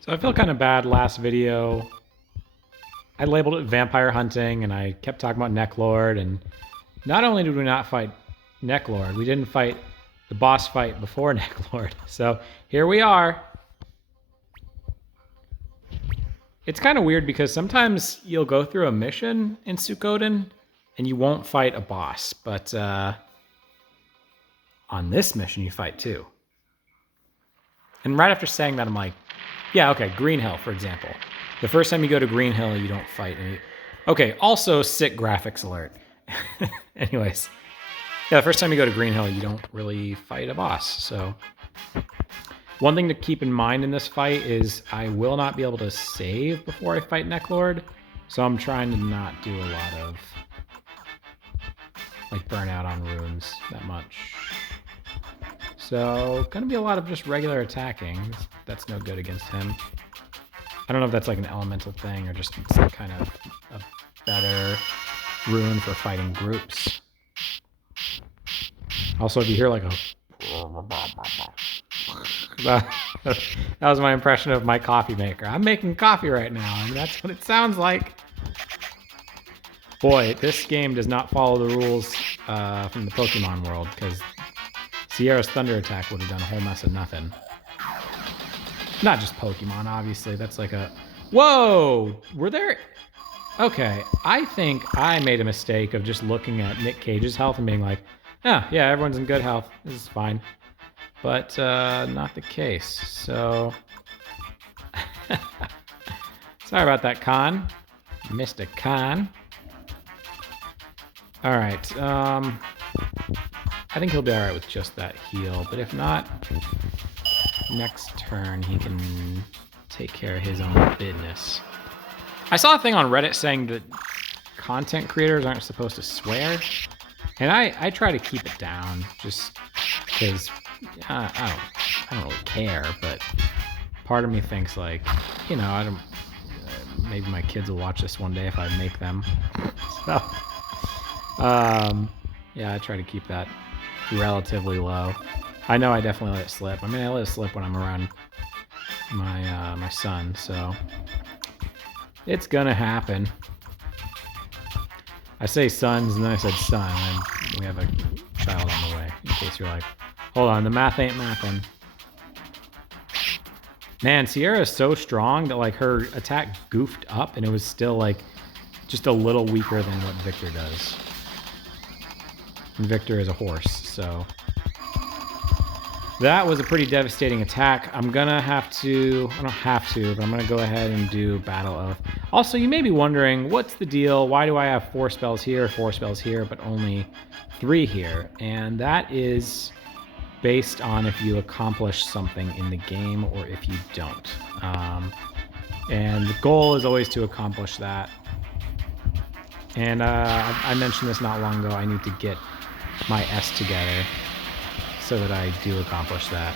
So I feel kind of bad last video. I labeled it vampire hunting and I kept talking about Neclord, and not only did we not fight Neclord, we didn't fight the boss fight before Neclord. So here we are. It's kind of weird because sometimes you'll go through a mission in Suikoden and you won't fight a boss, but on this mission you fight two. And right after saying that, I'm like, yeah, okay, Green Hill, for example. The first time you go to Green Hill, you don't fight any. Okay, also sick graphics alert. Anyways, yeah, the first time you go to Green Hill, you don't really fight a boss. So one thing to keep in mind in this fight is I will not be able to save before I fight Neclord. So I'm trying to not do a lot of like burnout on runes that much. So gonna be a lot of just regular attacking. That's no good against him. I don't know if that's like an elemental thing or just some kind of a better rune for fighting groups. Also, if you hear like a... that was my impression of my coffee maker. I'm making coffee right now, and that's what it sounds like. Boy, this game does not follow the rules from the Pokemon world, because Sierra's Thunder Attack would have done a whole mess of nothing. Not just Pokemon, obviously. That's like a... Whoa! Were there... Okay, I think I made a mistake of just looking at Nick Cage's health and being like, oh, yeah, everyone's in good health. This is fine. But not the case, so... Sorry about that, Khan. Mr. Khan. Alright, I think he'll be alright with just that heal, but if not, next turn he can take care of his own business. I saw a thing on Reddit saying that content creators aren't supposed to swear, and I try to keep it down just because I don't really care, but part of me thinks like, you know, I don't, maybe my kids will watch this one day if I make them. So, yeah, I try to keep that relatively low. I know I definitely let it slip. I mean, I let it slip when I'm around my son, so it's gonna happen. I say sons, and then I said son, and we have a child on the way, in case you're like, hold on, the math ain't mathing. Man, Sierra is so strong that like her attack goofed up, and it was still like just a little weaker than what Viktor does. And Viktor is a horse, so that was a pretty devastating attack. I'm gonna have to, I don't have to, but I'm gonna go ahead and do Battle Oath. Also, you may be wondering, what's the deal? Why do I have 4 spells here, 4 spells here, but only 3 here? And that is based on if you accomplish something in the game or if you don't. And the goal is always to accomplish that. And I mentioned this not long ago, I need to get my S together so that I do accomplish that.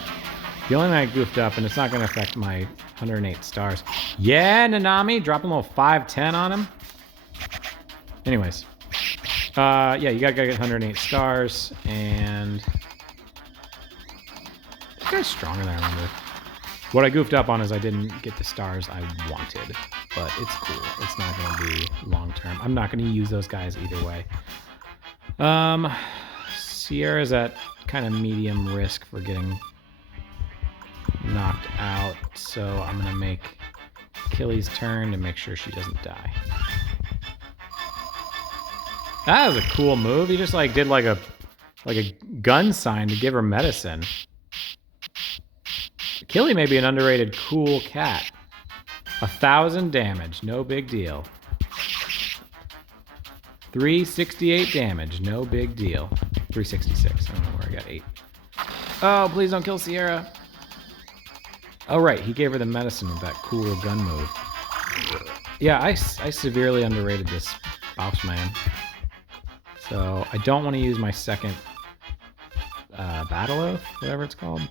The only thing I goofed up, and it's not going to affect my 108 stars. Yeah, Nanami, dropping a little 510 on him. Anyways. Yeah, you gotta get 108 stars, and this guy's stronger than I remember. What I goofed up on is I didn't get the stars I wanted, but it's cool. It's not going to be long-term. I'm not going to use those guys either way. Sierra's at kind of medium risk for getting knocked out, so I'm gonna make Achilles' turn to make sure she doesn't die. That was a cool move. He just like did like a gun sign to give her medicine. Achilles may be an underrated cool cat. 1,000 damage, no big deal. 368 damage, no big deal. 366, I don't know where I got 8. Oh, please don't kill Sierra. Oh, right, he gave her the medicine with that cool gun move. Yeah, I severely underrated this boss man. So I don't want to use my second Battle Oath, whatever it's called.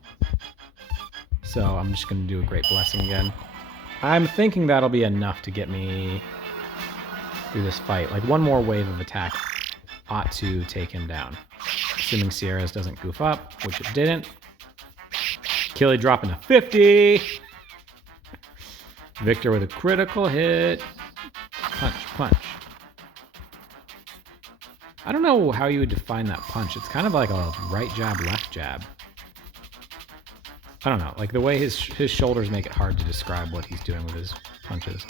So I'm just going to do a Great Blessing again. I'm thinking that'll be enough to get me through this fight. Like one more wave of attack ought to take him down. Assuming Sierra's doesn't goof up, which it didn't. Achilles dropping to 50. Viktor with a critical hit. Punch, punch. I don't know how you would define that punch. It's kind of like a right jab, left jab. I don't know. Like the way his shoulders make it hard to describe what he's doing with his punches.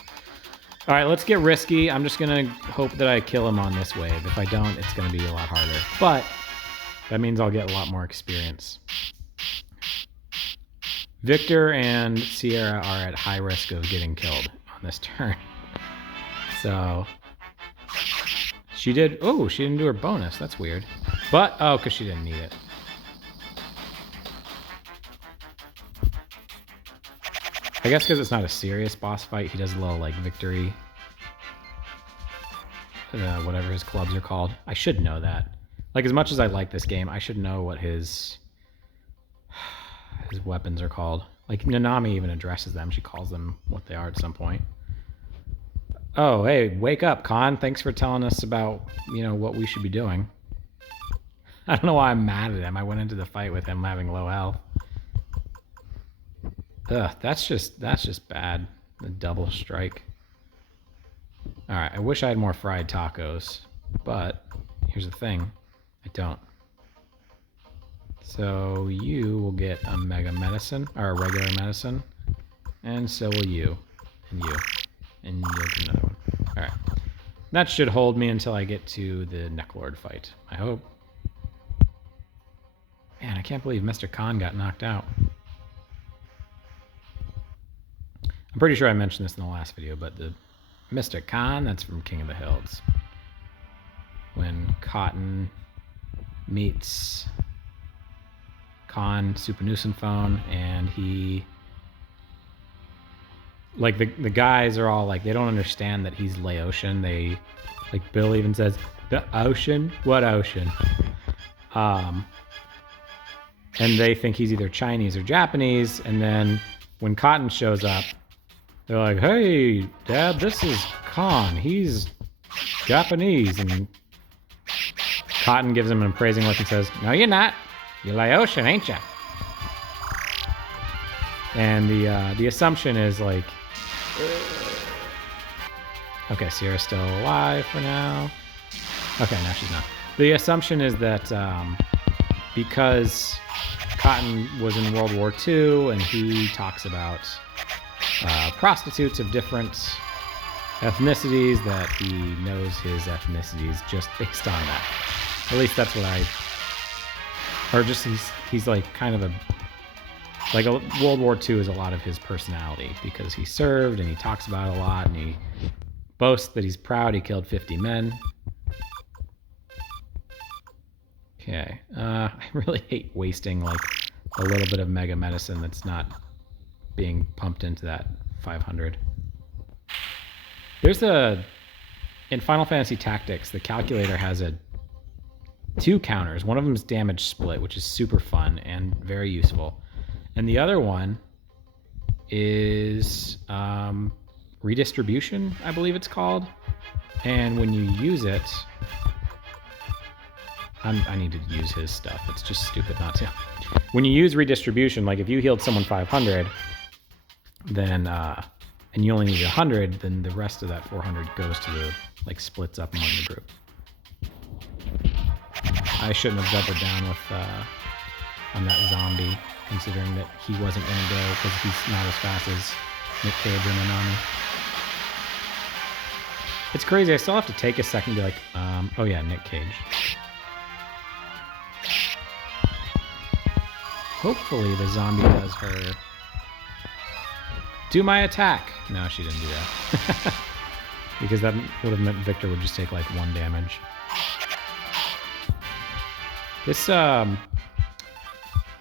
All right, let's get risky. I'm just going to hope that I kill him on this wave. If I don't, it's going to be a lot harder. But that means I'll get a lot more experience. Viktor and Sierra are at high risk of getting killed on this turn. So she did. Oh, she didn't do her bonus. That's weird. But, oh, because she didn't need it. I guess because it's not a serious boss fight, he does a little, like, victory. Whatever his clubs are called. I should know that. Like, as much as I like this game, I should know what his weapons are called. Like, Nanami even addresses them. She calls them what they are at some point. Oh, hey, wake up, Khan. Thanks for telling us about, you know, what we should be doing. I don't know why I'm mad at him. I went into the fight with him having low health. Ugh, that's just bad. The double strike. All right, I wish I had more fried tacos, but here's the thing. I don't. So you will get a mega medicine, or a regular medicine, and so will you, and you, and you'll get another one. All right. That should hold me until I get to the Neclord fight, I hope. Man, I can't believe Mr. Khan got knocked out. I'm pretty sure I mentioned this in the last video, but the Mr. Khan, that's from King of the Hills. When Cotton meets Khan Supernussenphone, and he... Like, the guys are all like, they don't understand that he's Laotian. They... Like, Bill even says, the ocean? What ocean? And they think he's either Chinese or Japanese, and then when Cotton shows up, they're like, hey, Dad, this is Khan. He's Japanese. And Cotton gives him an appraising look and says, no, you're not. You're Laotian, ain't you? And the assumption is like... Okay, Sierra's still alive for now. Okay, now she's not. The assumption is that because Cotton was in World War II and he talks about prostitutes of different ethnicities, that he knows his ethnicities just based on that. At least that's what I... Or just he's like kind of a... Like World War II is a lot of his personality because he served and he talks about it a lot and he boasts that he's proud he killed 50 men. Okay, I really hate wasting like a little bit of mega medicine that's not being pumped into that 500. There's in Final Fantasy Tactics, the calculator has two counters. One of them is damage split, which is super fun and very useful. And the other one is redistribution, I believe it's called. And when you use it, I need to use his stuff. It's just stupid not to. When you use redistribution, like if you healed someone 500, then and you only need 100, then the rest of that 400 goes to the, like, splits up among the group. I shouldn't have doubled down with on that zombie, considering that he wasn't going to go because he's not as fast as Nick Cage or Nanami. It's crazy. I still have to take a second to be like, oh yeah, Nick Cage. Hopefully the zombie does her... Do my attack! No, she didn't do that. Because that would have meant Viktor would just take like 1 damage. This,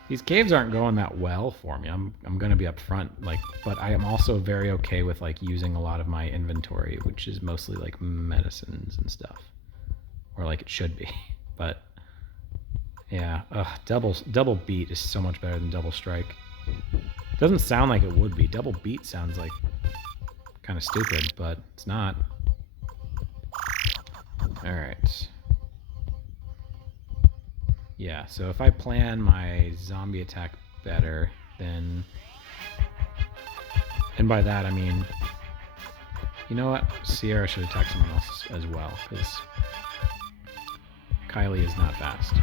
these caves aren't going that well for me. I'm gonna be up front, like, but I am also very okay with like using a lot of my inventory, which is mostly like medicines and stuff. Or like it should be, but... Yeah, double beat is so much better than double strike. Doesn't sound like it would be. Double beat sounds like kind of stupid, but it's not. Alright. Yeah, so if I plan my zombie attack better, then... And by that I mean You know what? Sierra should attack someone else as well, because Kylie is not fast.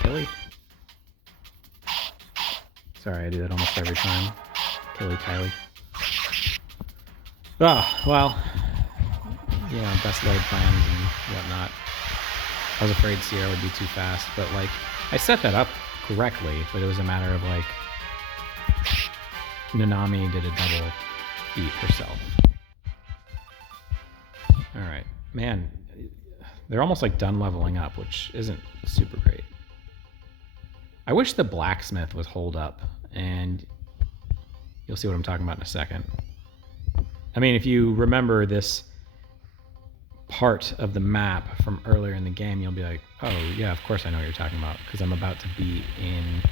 Killy? Sorry, I do that almost every time. Kylie. Ah, well, yeah, best laid plans and whatnot. I was afraid Sierra would be too fast, but like, I set that up correctly, but it was a matter of like, Nanami did a double beat herself. Alright, man, they're almost like done leveling up, which isn't super great. I wish the blacksmith was holed up, and you'll see what I'm talking about in a second. I mean, if you remember this part of the map from earlier in the game, you'll be like, oh yeah, of course I know what you're talking about, because I'm about to be in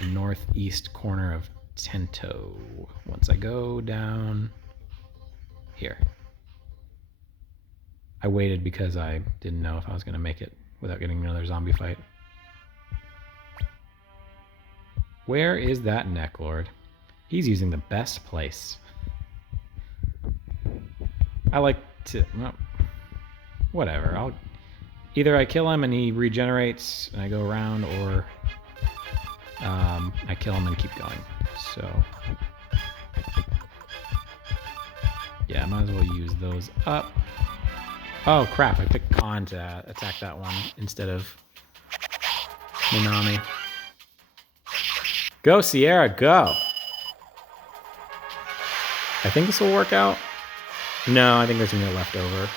the northeast corner of Tento once I go down here. I waited because I didn't know if I was going to make it without getting another zombie fight. Where is that Neclord? He's using the best place. I like to... Well, whatever. Either I kill him and he regenerates and I go around, or I kill him and keep going. So... yeah, I might as well use those up. Oh crap, I picked Khan to attack that one instead of Nanami. Go, Sierra, go! I think this will work out. No, I think there's gonna be a leftover.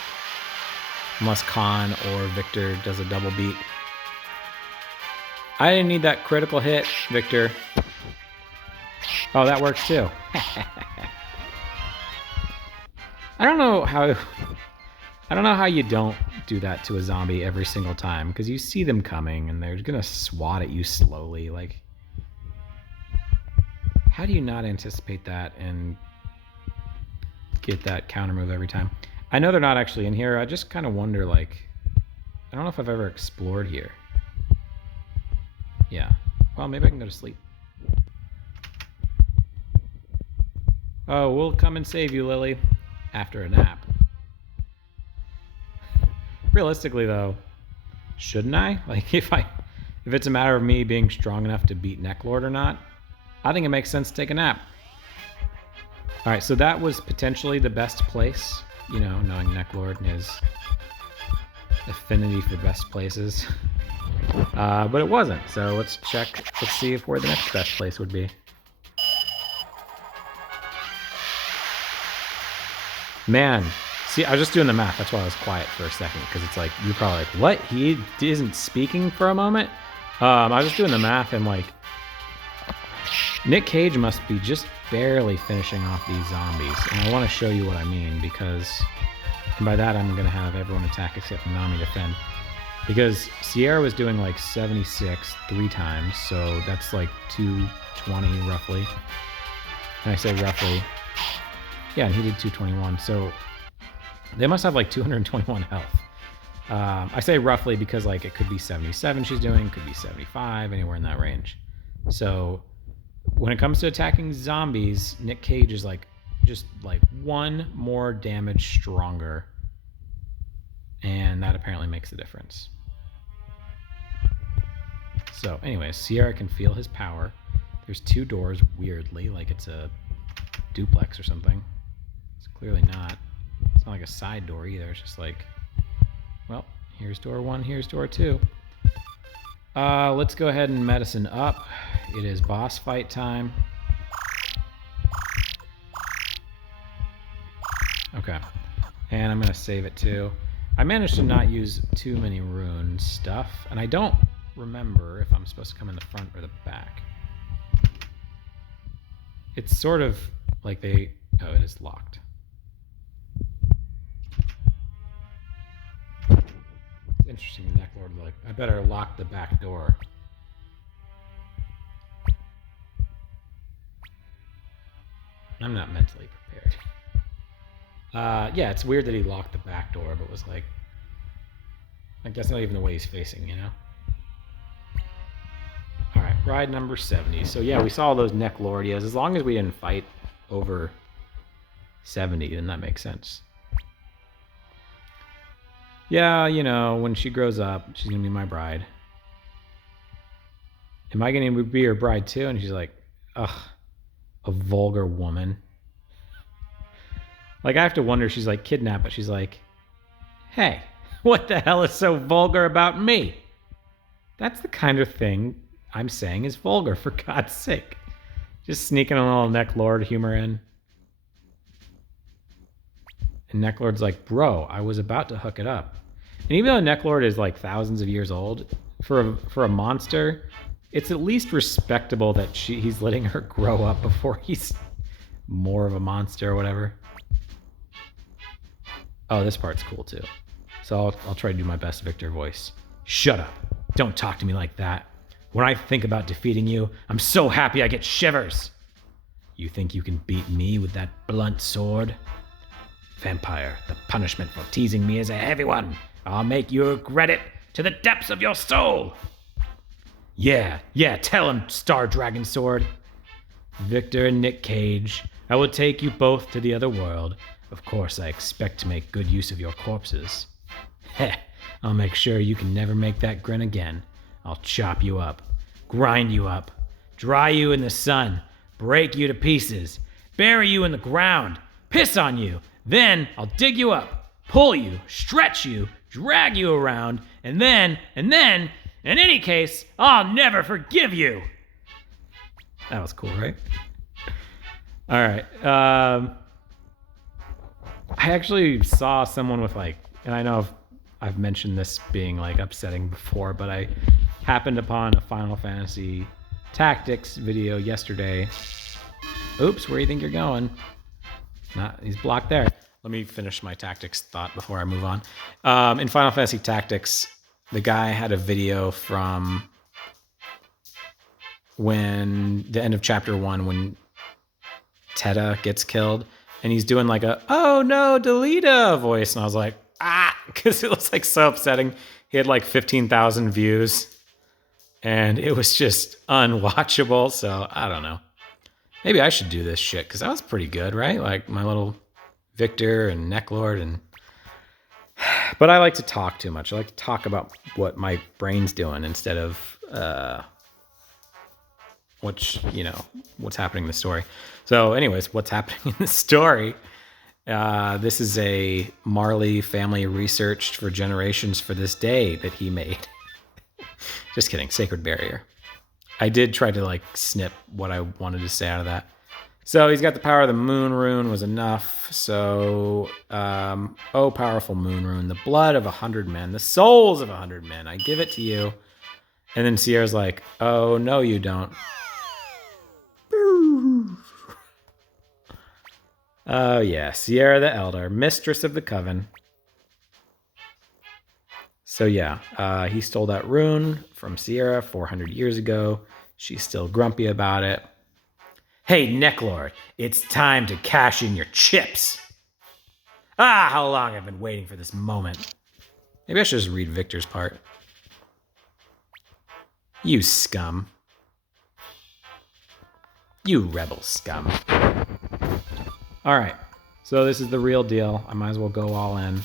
Unless Khan or Viktor does a double beat. I didn't need that critical hit, Viktor. Oh, that works too. I don't know how you don't do that to a zombie every single time, because you see them coming and they're gonna swat at you slowly. Like, how do you not anticipate that and get that counter move every time? I know they're not actually in here. I just kind of wonder, like, I don't know if I've ever explored here. Yeah. Well, maybe I can go to sleep. Oh, we'll come and save you, Lily, after a nap. Realistically, though, shouldn't I? Like, if it's a matter of me being strong enough to beat Neclord or not, I think it makes sense to take a nap. All right, so that was potentially the best place, you know, knowing Neclord and his affinity for best places. But it wasn't, so let's see where the next best place would be. Man, see, I was just doing the math. That's why I was quiet for a second, because it's like, you're probably like, what? He isn't speaking for a moment? I was just doing the math, and like, Nick Cage must be just barely finishing off these zombies. And I want to show you what I mean, because, and by that I'm going to have everyone attack except Nami defend. Because Sierra was doing like 76 3 times, so that's like 220 roughly. And I say roughly. Yeah, and he did 221, so they must have like 221 health. I say roughly because like it could be 77 she's doing, could be 75, anywhere in that range. So when it comes to attacking zombies, Nick Cage is like just like 1 more damage stronger, and that apparently makes a difference. So anyways, Sierra can feel his power. There's 2 doors, weirdly, like it's a duplex or something. It's clearly not. It's not like a side door either. It's just like, well, here's door 1, here's door 2. Let's go ahead and medicine up. It is boss fight time. Okay, and I'm gonna save it too. I managed to not use too many rune stuff, and I don't remember if I'm supposed to come in the front or the back. It's sort of like oh, it is locked. It's interesting, Neclord, like, I better lock the back door. I'm not mentally prepared. Yeah, it's weird that he locked the back door, but was like, I guess not even the way he's facing, you know? Alright, ride number 70. So yeah, we saw all those Neclordias. As long as we didn't fight over 70, then that makes sense. Yeah, you know, when she grows up, she's gonna be my bride. Am I gonna be her bride too? And she's like, ugh, a vulgar woman. Like, I have to wonder, she's like kidnapped, but she's like, hey, what the hell is so vulgar about me? That's the kind of thing I'm saying is vulgar, for God's sake. Just sneaking a little Neclord humor in. And Neclord's like, bro, I was about to hook it up. And even though Neclord is like thousands of years old, for a monster, it's at least respectable that he's letting her grow up before he's more of a monster or whatever. Oh, this part's cool too. So I'll try to do my best Viktor voice. Shut up. Don't talk to me like that. When I think about defeating you, I'm so happy I get shivers. You think you can beat me with that blunt sword? Vampire, the punishment for teasing me is a heavy one. I'll make you regret it to the depths of your soul. Yeah, tell him, Star Dragon Sword. Viktor and Nick Cage, I will take you both to the other world. Of course, I expect to make good use of your corpses. Heh, I'll make sure you can never make that grin again. I'll chop you up, grind you up, dry you in the sun, break you to pieces, bury you in the ground, piss on you. Then I'll dig you up, pull you, stretch you, drag you around, and then, in any case, I'll never forgive you. That was cool, right? All right. I actually saw someone with like, and I know I've mentioned this being like upsetting before, but I happened upon a Final Fantasy Tactics video yesterday. Oops, where do you think you're going? He's blocked there. Let me finish my Tactics thought before I move on. In Final Fantasy Tactics, the guy had a video from when the end of chapter 1 when Teta gets killed, and he's doing like a "oh no, Delita" voice, and I was like, because it was like so upsetting. He had like 15,000 views, and it was just unwatchable. So I don't know. Maybe I should do this shit because that was pretty good, right? Like my little Viktor and Neclord, and but I like to talk too much. I like to talk about what my brain's doing instead of what's happening in the story. So anyways, what's happening in the story? This is a Marley family researched for generations for this day that he made. Just kidding. Sacred Barrier. I did try to like snip what I wanted to say out of that. So he's got the power of the moon rune was enough. So, oh, powerful moon rune, the blood of 100 men, the souls of 100 men. I give it to you. And then Sierra's like, oh, no, you don't. Oh, yeah. Sierra the Elder, mistress of the coven. So, yeah, he stole that rune from Sierra 400 years ago. She's still grumpy about it. Hey, Neclord, it's time to cash in your chips. How long I've been waiting for this moment. Maybe I should just read Viktor's part. You scum. You rebel scum. All right, so this is the real deal. I might as well go all in.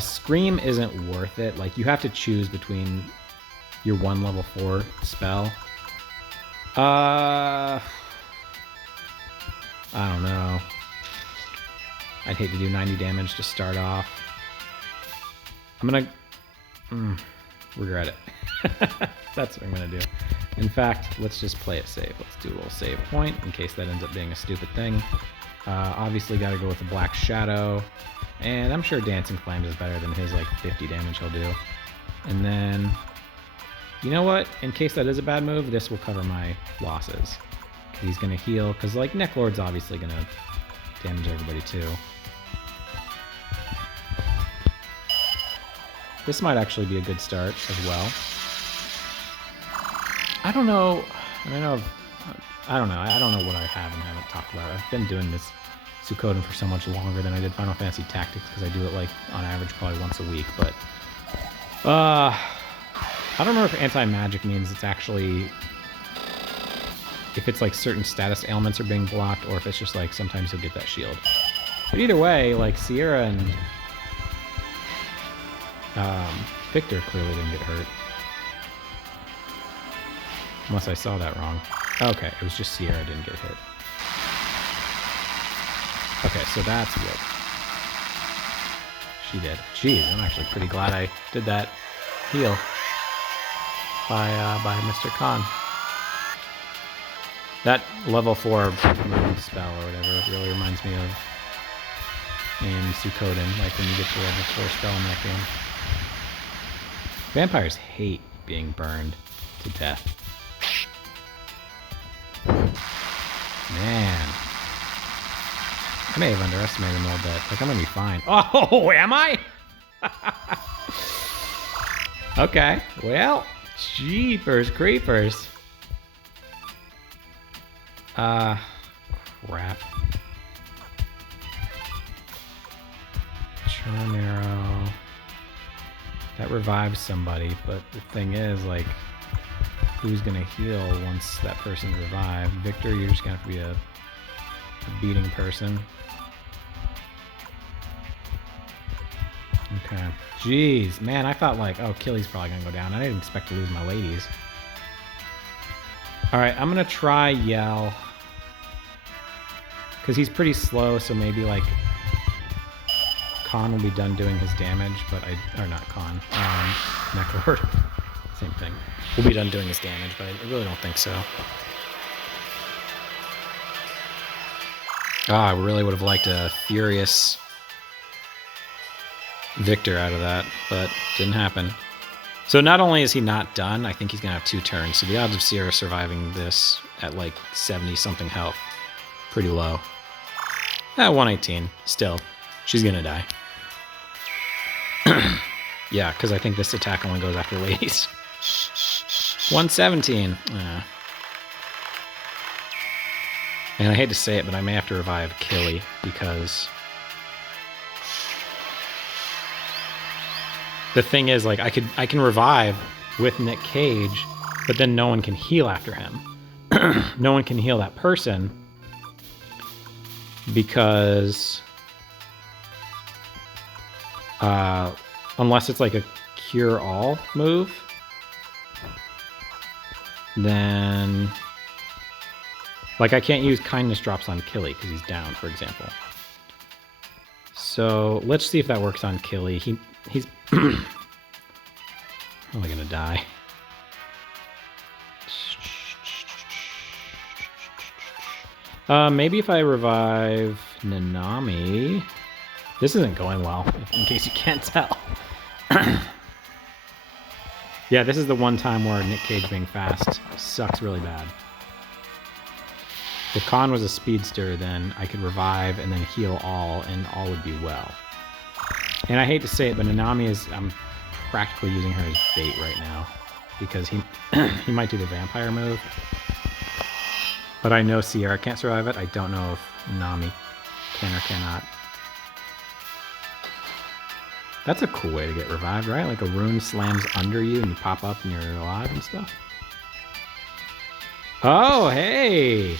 Scream isn't worth it. Like, you have to choose between your 1 level 4 spell. I don't know. I'd hate to do 90 damage to start off. I'm gonna regret it. That's what I'm gonna do. In fact, let's just play it safe. Let's do a little save point in case that ends up being a stupid thing. Obviously got to go with the Black Shadow, and I'm sure Dancing Flames is better than his like 50 damage he'll do. And then, you know what? In case that is a bad move, this will cover my losses. He's gonna heal, because like Neclord's obviously gonna damage everybody too. This might actually be a good start as well. I don't know what I have and haven't talked about. I've been doing this Suikoden for so much longer than I did Final Fantasy Tactics, because I do it like on average probably once a week, but I don't remember if anti-magic means it's actually, if it's like certain status ailments are being blocked, or if it's just like sometimes you'll get that shield. But either way, like Sierra and Viktor clearly didn't get hurt. Unless I saw that wrong. Okay, it was just Sierra didn't get hit. Okay, so that's what she did. Jeez, I'm actually pretty glad I did that heal by Mr. Khan. That level 4 moon spell or whatever really reminds me of in Suikoden, like when you get the level 4 spell in that game. Vampires hate being burned to death. Man. I may have underestimated him a little bit. Like, I'm gonna be fine. Oh, am I? Okay. Well, jeepers creepers. Crap. Charm arrow. That revives somebody, but the thing is, like, who's gonna heal once that person's revived? Viktor, you're just gonna have to be a beating person. Okay. Jeez, man, I thought like, oh, Killy's probably gonna go down. I didn't expect to lose my ladies. Alright, I'm gonna try Yell. Because he's pretty slow, so maybe like Khan will be done doing his damage, but or not Khan, Neclord. Same thing. We'll be done doing his damage, but I really don't think so. Ah, I really would have liked a furious Viktor out of that, but didn't happen. So not only is he not done, I think he's going to have 2 turns. So the odds of Sierra surviving this at like 70-something health, pretty low. 118. Still, she's going to die. Yeah, because I think this attack only goes after ladies. 117. And I hate to say it, but I may have to revive Killy because the thing is, like, I can revive with Nick Cage, but then no one can heal after him. No one can heal that person because unless it's like a cure-all move, then like I can't use kindness drops on Killy because he's down, for example. So let's see if that works on Killy. He's probably gonna die. Maybe if I revive Nanami. This isn't going well, in case you can't tell. Yeah, this is the one time where Nick Cage being fast sucks really bad. If Khan was a speedster, then I could revive and then heal all, and all would be well. And I hate to say it, but Nanami is, I'm practically using her as bait right now. Because he might do the vampire move. But I know Sierra can't survive it. I don't know if Nanami can or cannot. That's a cool way to get revived, right? Like a rune slams under you and you pop up and you're alive and stuff. Oh, hey!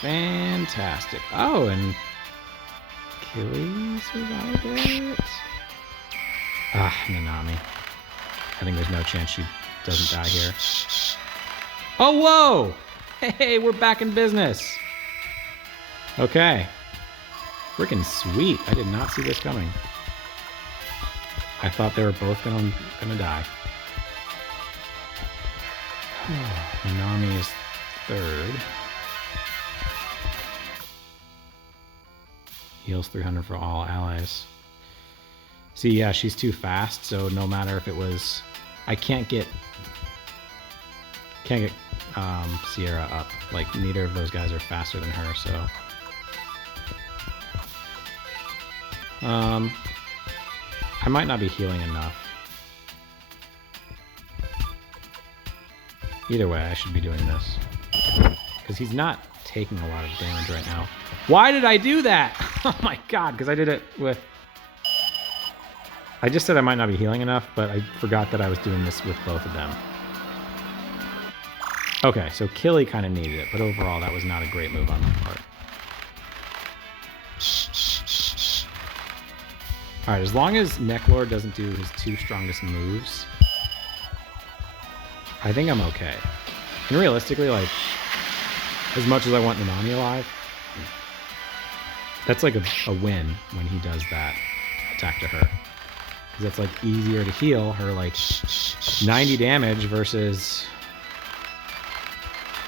Fantastic. Oh, and Killy survived it. Ah, Nanami. I think there's no chance she doesn't die here. Oh, whoa! Hey, we're back in business. Okay. Freaking sweet. I did not see this coming. I thought they were both gonna die. Nanami is 3rd. Heals 300 for all allies. See, yeah, she's too fast, so no matter if it was... I can't get Sierra up. Like, neither of those guys are faster than her, so... I might not be healing enough. Either way, I should be doing this. Because he's not taking a lot of damage right now. Why did I do that? Oh my god, because I did it with... I just said I might not be healing enough, but I forgot that I was doing this with both of them. Okay, so Killy kind of needed it, but overall that was not a great move on my part. All right, as long as Neclord doesn't do his 2 strongest moves, I think I'm okay. And realistically, like, as much as I want Nanami alive, that's like a win when he does that attack to her. Because it's like easier to heal her like 90 damage versus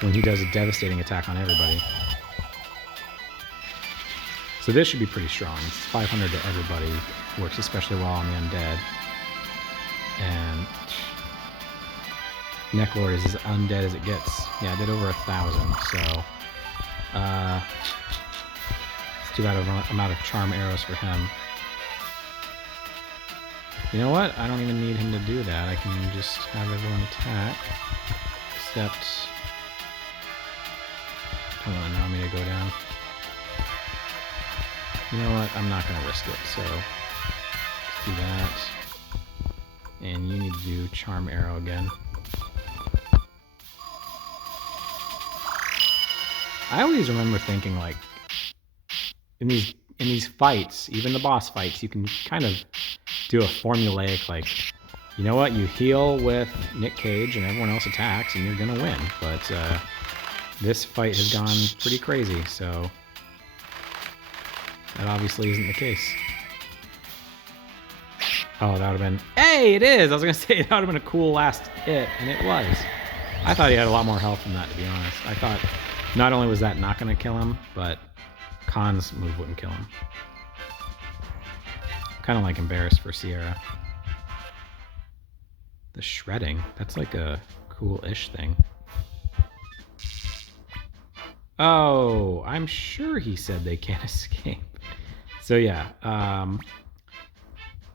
when he does a devastating attack on everybody. So this should be pretty strong. It's 500 to everybody. Works especially well on the undead. And Neclord is as undead as it gets. Yeah, I did over 1,000, so it's too bad of an amount of charm arrows for him. You know what? I don't even need him to do that. I can just have everyone attack. Except I don't want Nami to go down. You know what? I'm not going to risk it, so let's do that. And you need to do Charm Arrow again. I always remember thinking, like, in these fights, even the boss fights, you can kind of do a formulaic, like, you know what? You heal with Nick Cage and everyone else attacks and you're going to win. But this fight has gone pretty crazy, so that obviously isn't the case. Oh, that would have been... Hey, it is! I was going to say that would have been a cool last hit, and it was. I thought he had a lot more health than that, to be honest. I thought not only was that not going to kill him, but Khan's move wouldn't kill him. Kind of like embarrassed for Sierra. The shredding, that's like a cool-ish thing. Oh, I'm sure he said they can't escape. So yeah,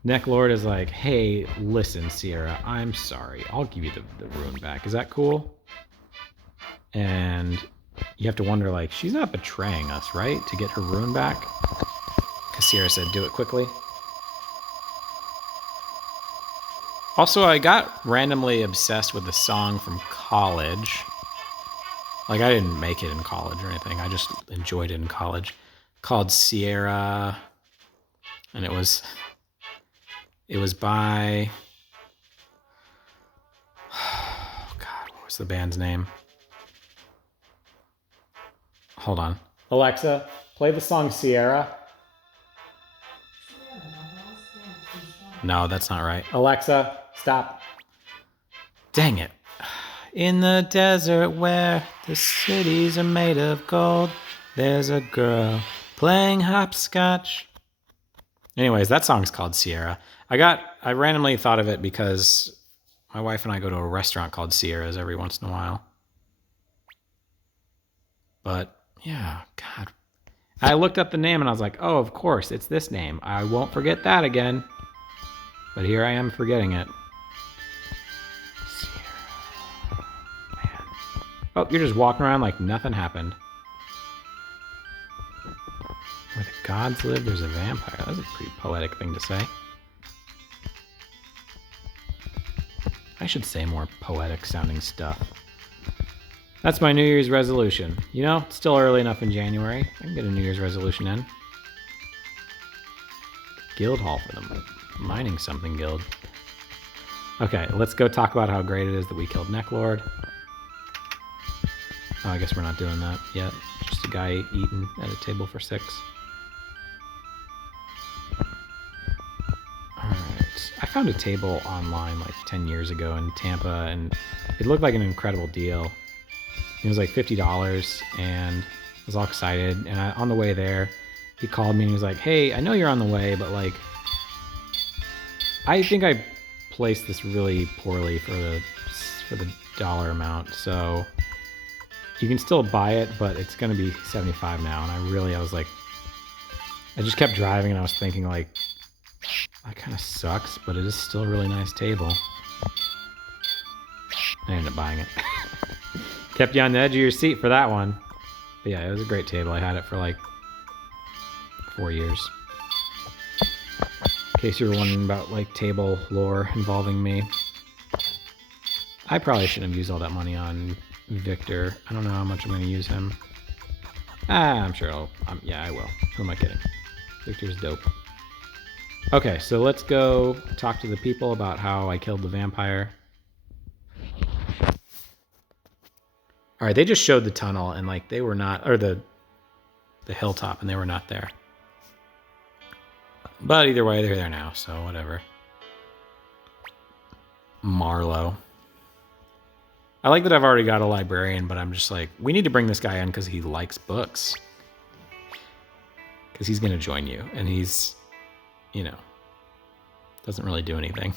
Neclord is like, hey, listen, Sierra, I'm sorry. I'll give you the rune back. Is that cool? And you have to wonder, like, she's not betraying us, right? To get her rune back? Because Sierra said, do it quickly. Also, I got randomly obsessed with the song from college. Like, I didn't make it in college or anything. I just enjoyed it in college. Called Sierra. And it was by... Oh, God, what was the band's name? Hold on. Alexa, play the song Sierra. No, that's not right. Alexa, stop. Dang it. In the desert where the cities are made of gold, there's a girl playing hopscotch. Anyways, that song's called Sierra. I randomly thought of it because my wife and I go to a restaurant called Sierra's every once in a while. But, yeah, God. I looked up the name and I was like, oh, of course, it's this name. I won't forget that again. But here I am forgetting it. Sierra. Man. Oh, you're just walking around like nothing happened. Where the gods live, there's a vampire. That's a pretty poetic thing to say. I should say more poetic sounding stuff. That's my New Year's resolution. You know, it's still early enough in January. I can get a New Year's resolution in. Guild Hall for them. Mining something guild. Okay, let's go talk about how great it is that we killed Neclord. Oh, I guess we're not doing that yet. Just a guy eating at a table for 6. Alright. I found a table online like 10 years ago in Tampa, and it looked like an incredible deal. It was like $50, and I was all excited. And on the way there, he called me and he was like, hey, I know you're on the way, but like, I think I placed this really poorly for the dollar amount, so you can still buy it, but it's gonna be $75 now. And I was like, I just kept driving and I was thinking like, that kind of sucks, but it is still a really nice table. I ended up buying it. Kept you on the edge of your seat for that one. But yeah, it was a great table. I had it for like 4 years. In case you were wondering about like table lore involving me. I probably shouldn't have used all that money on Viktor. I don't know how much I'm going to use him. I'm sure yeah, I will. Who am I kidding? Viktor's dope. Okay, so let's go talk to the people about how I killed the vampire. All right, they just showed the tunnel and like they were not, or the hilltop, and they were not there. But either way, they're there now, so whatever. Marlowe. I like that I've already got a librarian, but I'm just like, we need to bring this guy in because he likes books. Because he's going to join you, and he's, you know, doesn't really do anything.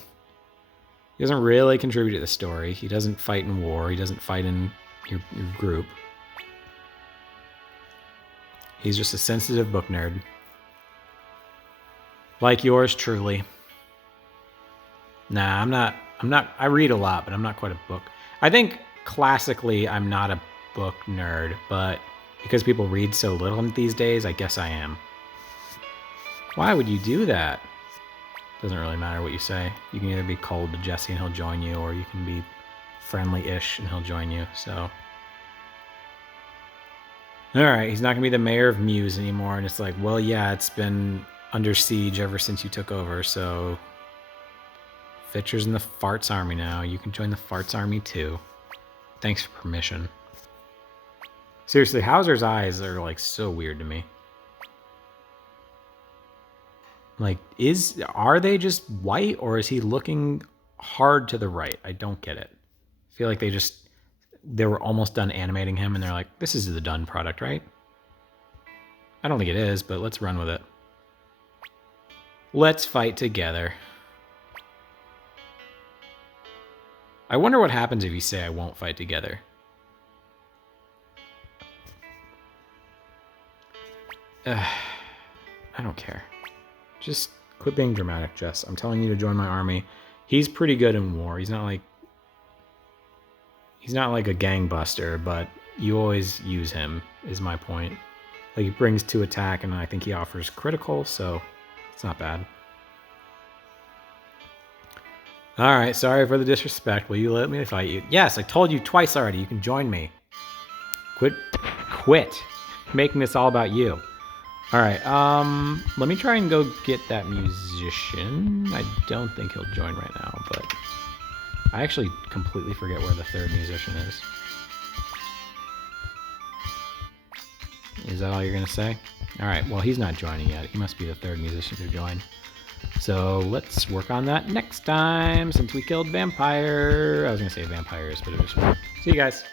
He doesn't really contribute to the story. He doesn't fight in war. He doesn't fight in your group. He's just a sensitive book nerd. Like yours truly. Nah, I'm not, I read a lot, but I'm not quite a book. I think classically I'm not a book nerd, but because people read so little these days, I guess I am. Why would you do that? Doesn't really matter what you say. You can either be cold to Jesse and he'll join you, or you can be friendly-ish and he'll join you, so. Alright, he's not going to be the mayor of Muse anymore, and it's like, well, yeah, it's been under siege ever since you took over, so Fitcher's in the Farts Army now. You can join the Farts Army too. Thanks for permission. Seriously, Hauser's eyes are like so weird to me. Like, are they just white, or is he looking hard to the right? I don't get it. I feel like they were almost done animating him, and they're like, this is the done product, right? I don't think it is, but let's run with it. Let's fight together. I wonder what happens if you say I won't fight together. I don't care. Just quit being dramatic, Jess. I'm telling you to join my army. He's pretty good in war. He's not like a gangbuster, but you always use him, is my point. Like, he brings 2 attack, and I think he offers critical, so it's not bad. Alright, sorry for the disrespect. Will you let me fight you? Yes, I told you twice already. You can join me. Quit making this all about you. Alright, let me try and go get that musician. I don't think he'll join right now, but I actually completely forget where the 3rd musician is. Is that all you're going to say? Alright, well, he's not joining yet. He must be the 3rd musician to join. So let's work on that next time, since we killed vampire. I was going to say vampires, but it was... See you guys.